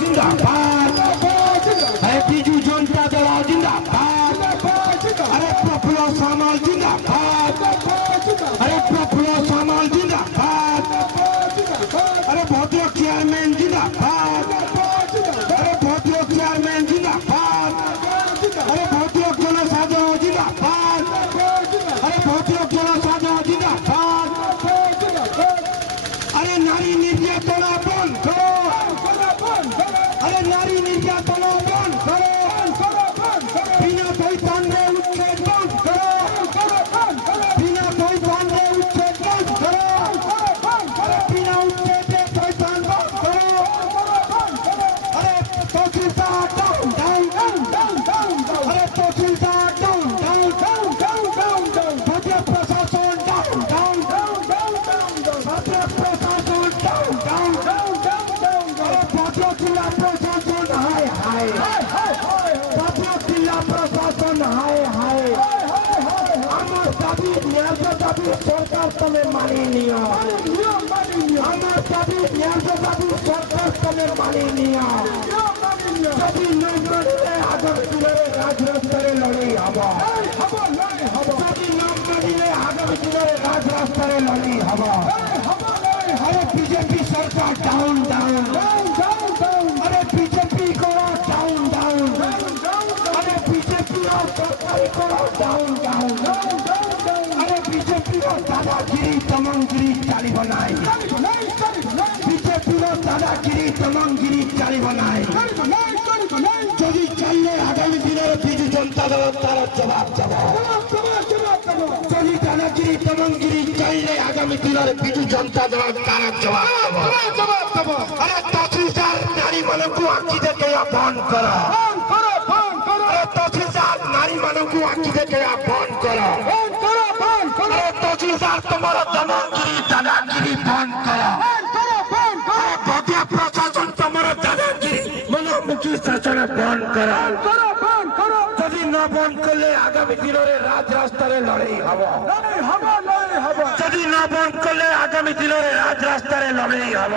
जिंदाबाद, अरे बीजू जनता दल जिंदाबाद, अरे प्रफुल्ल सामल जिंदाबाद, अरे प्रफुल्ल सामल जिंदाबाद, अरे भद्रक चेयरमैन जिंदाबाद, अरे भद्रक चेयरमैन जिंदाबाद, अरे भद्रक जनसाधारण जिंदाबाद, अरे भद्रक जनसाधारण जिंदाबाद, अरे नारी निर्यातना बंद करो, अरे नारी निर्यातना बंद करो, बिना पैतान्रे उच्छेद बंद करो, बिना पैतान्रे उच्छेद बंद करो, अरे बिना उच्छेदे पैतान बंद करो, अरे तहसीलदार डाउन डाउन डाउन डाउन, अरे तहसीलदार down down down down, Bhadrak प्रशासन डाउन डाउन डाउन, भद्रक प्रशासन डाउन डाउन डाउन, अरे भद्रक जिला प्रशासन हाय हाय, भद्रक जिला प्रशासन हाय हाय, আমার দাবি ন্যায্য দাবি সরকার তুমি মানি নিও, আমার দাবি ন্যায্য দাবি সরকার তুমি মানি নিও, যদি না মানিলে আগামী দিনে রাজরাস্তায় লড়াই হব, যদি না মানিলে আগামী দিনে রাজরাস্তায় লড়াই হব, আরে বিজেপি সরকার ডাউন ডাউন, আরে বিজেপি করো ডাউন ডাউন, আরে বিজেপি সরকারি করো ডাউন ডাউন, আরে বিজেপি দাদাগিরি তমঙ্গিরি চালিব নাই, বিজেপি দাদাগিরি তমঙ্গিরি চালিব নাই, যদি চাইলে আগামী দিনের বিজু জনতা দল তার জবাব যাব, যদি দাদাগিরি তমঙ্গিরি চাইলে আগামী দিনের বিজু জনতা দল তার জবাব যাব, আরে তহসিলদার নারী মানুষকে আঁকি দেখে বন্ধ করা, আরে তহসিলদার নারী মানুষকে আঁকি দেখে বন্ধ করা, আরে তহসিলদার তোমার দমনগিরি দাদাগিরি বন্ধ করা, আরে ভদ্রক প্রশাসন তোমার দাদাগিরি মনোমুখী শাসন বন্ধ করা, যদি না বন্ধ করলে আগামী দিনের রাজরাস্তায় লড়াই হব, যদি না বন্ধ করলে আগামী দিনের রাজরাস্তায় লড়াই হব।